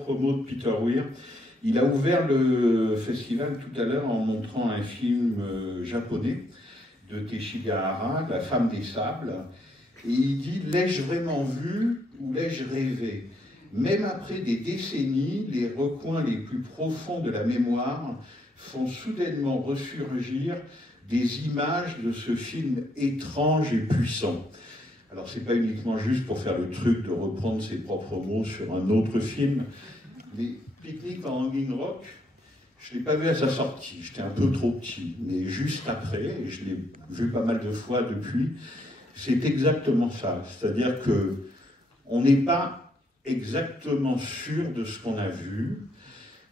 Promo de Peter Weir. Il a ouvert le festival tout à l'heure en montrant un film japonais de Teishi Gahara, La femme des sables. Et il dit: l'ai-je vraiment vu ou l'ai-je rêvé? Même après des décennies, les recoins les plus profonds de la mémoire font soudainement ressurgir des images de ce film étrange et puissant. Alors, c'est pas uniquement juste pour faire le truc de reprendre ses propres mots sur un autre film, mais Picnic en Hanging Rock, je ne l'ai pas vu à sa sortie, j'étais un peu trop petit, mais juste après, et je l'ai vu pas mal de fois depuis, c'est exactement ça. C'est-à-dire que on n'est pas exactement sûr de ce qu'on a vu,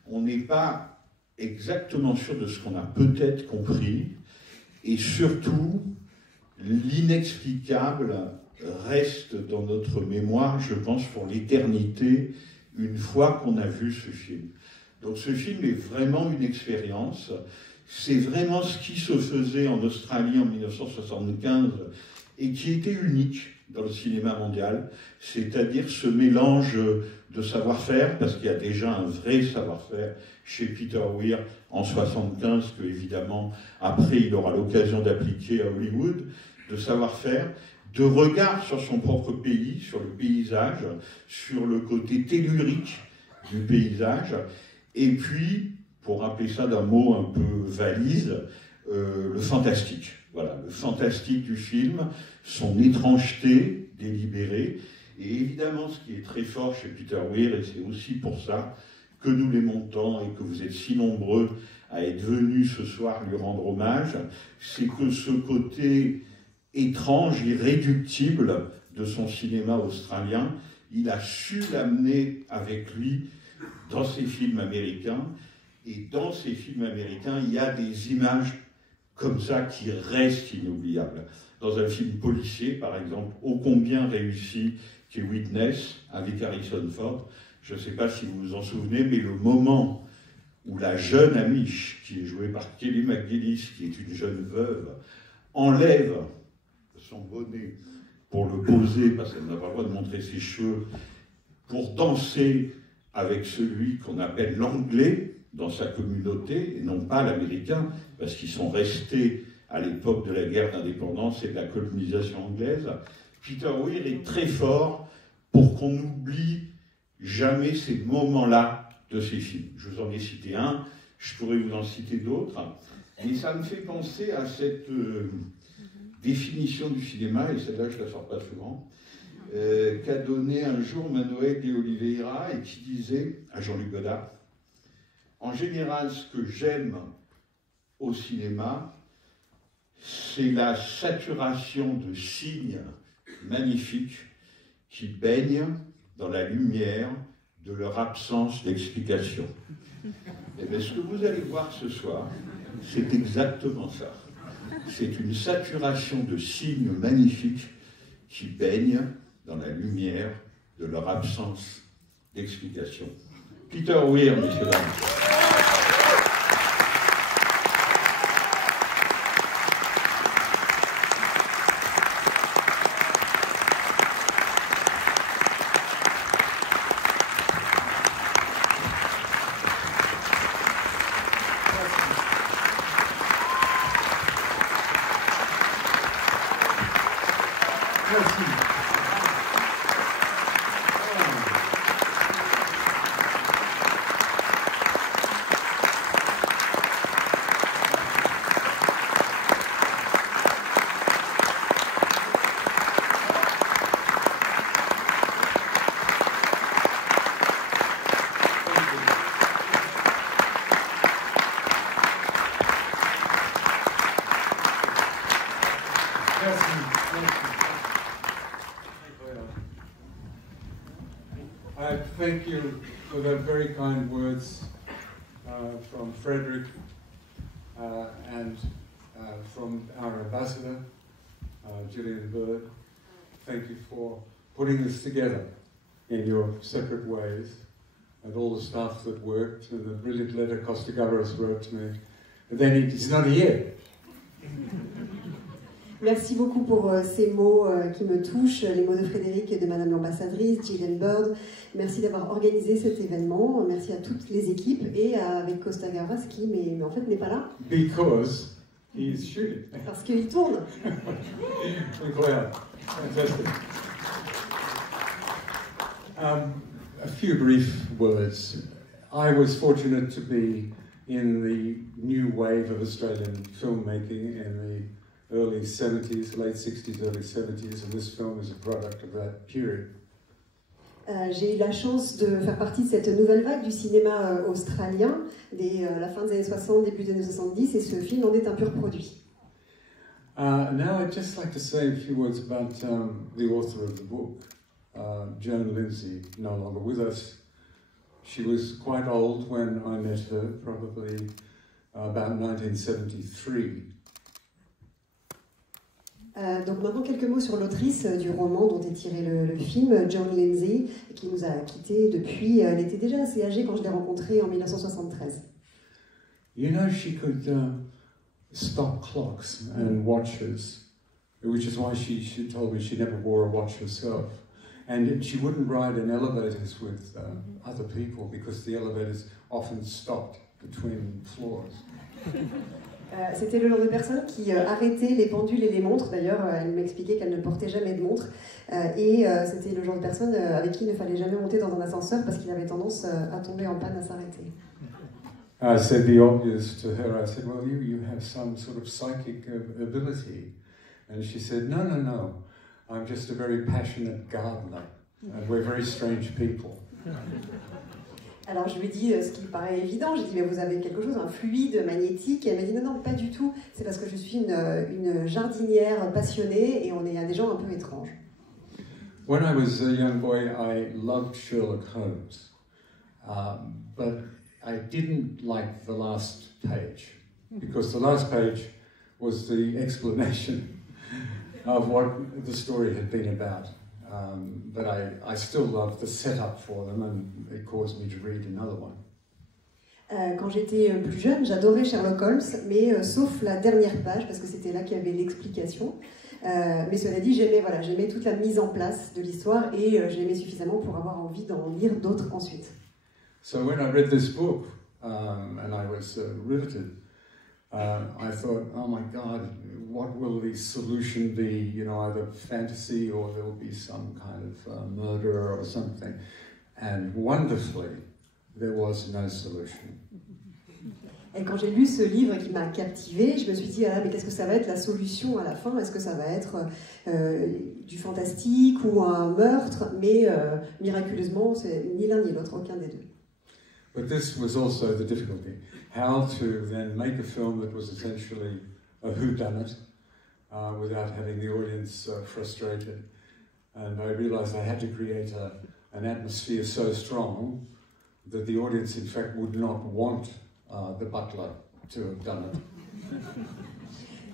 on n'est pas exactement sûr de ce qu'on a peut-être compris, et surtout, l'inexplicable reste dans notre mémoire, je pense, pour l'éternité, une fois qu'on a vu ce film. Donc ce film est vraiment une expérience, c'est vraiment ce qui se faisait en Australie en 1975 et qui était unique dans le cinéma mondial, c'est-à-dire ce mélange de savoir-faire, parce qu'il y a déjà un vrai savoir-faire chez Peter Weir en 1975, que évidemment après il aura l'occasion d'appliquer à Hollywood, de savoir-faire, de regard sur son propre pays, sur le paysage, sur le côté tellurique du paysage, et puis, pour rappeler ça d'un mot un peu valise, le fantastique. Voilà, le fantastique du film, son étrangeté délibérée, et évidemment ce qui est très fort chez Peter Weir, et c'est aussi pour ça que nous l'aimons tant et que vous êtes si nombreux à être venus ce soir lui rendre hommage, c'est que ce côté étrange, irréductible de son cinéma australien, il a su l'amener avec lui dans ses films américains, et dans ces films américains, il y a des images comme ça qui restent inoubliables. Dans un film policier, par exemple, ô combien réussi, qui est Witness, avec Harrison Ford, je ne sais pas si vous vous en souvenez, mais le moment où la jeune Amish, qui est jouée par Kelly McGillis, qui est une jeune veuve, enlève son bonnet pour le poser, parce qu'elle n'a pas le droit de montrer ses cheveux, pour danser avec celui qu'on appelle l'anglais dans sa communauté, et non pas l'américain, parce qu'ils sont restés à l'époque de la guerre d'indépendance et de la colonisation anglaise. Peter Weir est très fort pour qu'on n'oublie jamais ces moments-là de ses films. Je vous en ai cité un, je pourrais vous en citer d'autres, mais ça me fait penser à cette définition du cinéma, et celle-là je ne la sors pas souvent, qu'a donné un jour Manuel de Oliveira, et qui disait à Jean-Luc Godard: en général, ce que j'aime au cinéma, c'est la saturation de signes magnifiques qui baignent dans la lumière de leur absence d'explication. Et bien, ce que vous allez voir ce soir, c'est exactement ça. C'est une saturation de signes magnifiques qui baignent dans la lumière de leur absence d'explication. Peter Weir, messieurs dames. I thank you for the very kind words from Frederick and from our ambassador, Gillian Bird. Thank you for putting this together in your separate ways, and all the staff that worked, and the brilliant letter Costa Gavras wrote to me. But then he's not here. Merci beaucoup pour ces mots qui me touchent, les mots de Frédéric et de Madame l'ambassadrice, Gillian Bird. Merci d'avoir organisé cet événement. Merci à toutes les équipes et avec Costa Gavras qui, mais en fait, n'est pas là. Because he is shooting. Parce qu'il tourne. Incroyable. Fantastic. A few brief words. I was fortunate to be in the new wave of Australian filmmaking in the early 70s, late 60s, early 70s, and this film is a product of that period. J'ai eu la chance de faire partie de cette nouvelle vague du cinéma australien, dès la fin des années 60, début des années 70, et ce film en est un pur produit. Now I'd just like to say a few words about the author of the book, Joan Lindsay, no longer with us. She was quite old when I met her, probably about 1973. Donc maintenant quelques mots sur l'autrice du roman dont est tiré le film, Joan Lindsay, qui nous a quittés depuis. Elle était déjà assez âgée quand je l'ai rencontrée en 1973. You know, she could stop clocks and watches, which is why she told me she never wore a watch herself. And she wouldn't ride in elevators with other people because the elevators often stopped between floors. C'était le genre de personne qui arrêtait les pendules et les montres. D'ailleurs, elle m'expliquait qu'elle ne portait jamais de montre. Et c'était le genre de personne avec qui il ne fallait jamais monter dans un ascenseur parce qu'il avait tendance à tomber en panne, à s'arrêter. I said the obvious to her. I said, well, you have some sort of psychic ability. And she said, no, no, no. I'm just a very passionate gardener. And we're very strange people. Alors je lui ai dit ce qui paraît évident, j'ai dit mais vous avez quelque chose, un fluide magnétique, et elle m'a dit non, non, pas du tout, c'est parce que je suis une jardinière passionnée et on est des gens un peu étranges. When I was a young boy, I loved Sherlock Holmes, but I didn't like the last page, because the last page was the explanation of what the story had been about. But I still loved the setup for them, and it caused me to read another one. Quand j'étais plus jeune, j'adorais Sherlock Holmes, mais sauf la dernière page, parce que c'était là qu'il y avait l'explication. Mais cela dit, j'aimais toute la mise en place de l'histoire, et j'aimais suffisamment pour avoir envie d'en lire d'autres ensuite. So when I read this book, and I was riveted, I thought, oh my God, what will the solution be? You know, either fantasy or there will be some kind of murder or something. And wonderfully, there was no solution. Et quand j'ai lu ce livre qui m'a captivée, je me suis dit, ah, mais qu'est-ce que ça va être la solution à la fin? Est-ce que ça va être du fantastique ou un meurtre? Mais miraculeusement, c'est ni l'un ni l'autre, aucun des deux. But this was also the difficulty. How to then make a film that was essentially a whodunit without having the audience frustrated. And I realized I had to create an atmosphere so strong that the audience, in fact, would not want the butler to have done it.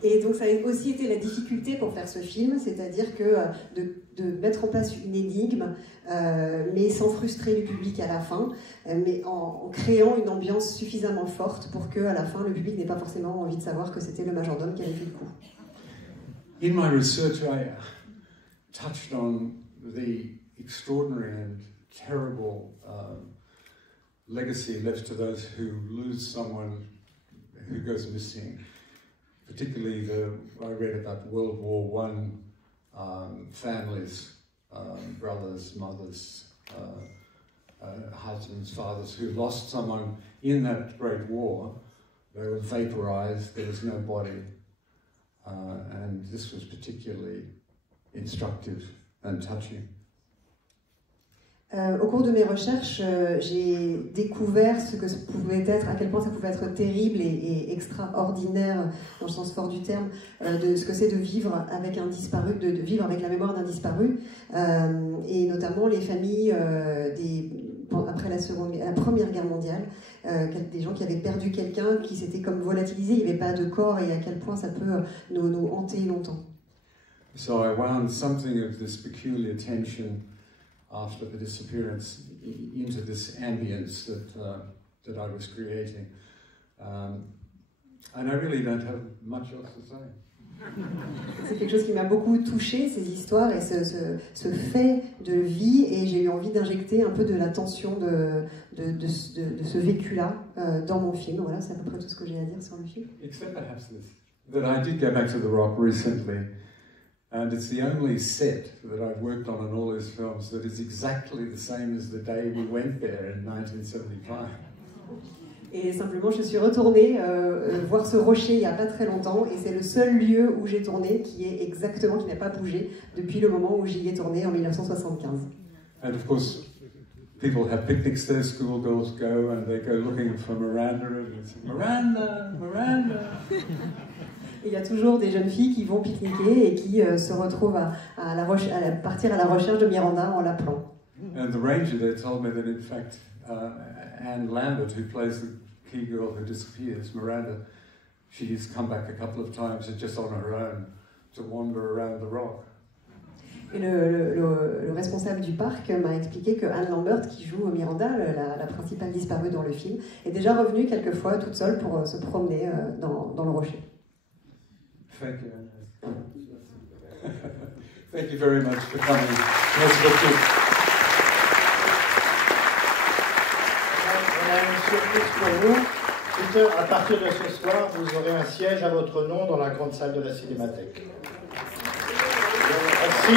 Et donc ça a aussi été la difficulté pour faire ce film, c'est-à-dire que de mettre en place une énigme, mais sans frustrer le public à la fin, mais en créant une ambiance suffisamment forte pour qu'à la fin, le public n'ait pas forcément envie de savoir que c'était le majordome qui avait fait le coup. In my research, I touched on the extraordinary and terrible legacy left to those who lose someone who goes missing. Particularly, I read about World War I families, brothers, mothers, husbands, fathers who lost someone in that great war. They were vaporized, there was no body. And this was particularly instructive and touching. Au cours de mes recherches, j'ai découvert ce que ça pouvait être, à quel point ça pouvait être terrible et extraordinaire, dans le sens fort du terme, de ce que c'est de vivre avec un disparu, de vivre avec la mémoire d'un disparu, et notamment les familles après la Première Guerre mondiale, des gens qui avaient perdu quelqu'un, qui s'était comme volatilisé, il n'y avait pas de corps, et à quel point ça peut nous hanter longtemps. So I wound something of this peculiar tension after the disappearance into this ambience that I was creating. And I really don't have much else to say. C'est quelque chose qui m'a beaucoup touchée, ces histoires et ce fait de vie, et j'ai eu envie d'injecter un peu de la tension de ce vécu-là dans mon film. Voilà, c'est à peu près tout ce que j'ai à dire sur le film. Except perhaps this, that I did go back to The Rock recently, and it's the only set that I've worked on in all these films that is exactly the same as the day we went there in 1975. Et simplement, je suis retournée voir ce rocher il n'y a pas très longtemps, et c'est le seul lieu où j'ai tourné qui n'a pas bougé depuis le moment où j'y ai tourné en 1975. And of course, people have picnics there, schoolgirls go, and they go looking for Miranda, and it's Miranda, Miranda. Il y a toujours des jeunes filles qui vont pique-niquer et qui se retrouvent à partir à la recherche de Miranda en l'appelant. And the ranger there told me that in fact, Anne Lambert, who plays the key girl who disappears, Miranda, she's come back a couple of times just on her own to wander around the rock. Et le responsable du parc m'a expliqué que Anne Lambert, qui joue Miranda, la principale disparue dans le film, est déjà revenue quelques fois toute seule pour se promener dans le rocher. Thank you. Thank you very much for coming. Merci beaucoup. On a une surprise pour vous. Peter, à partir de ce soir, vous aurez un siège à votre nom dans la grande salle de la Cinémathèque. Merci.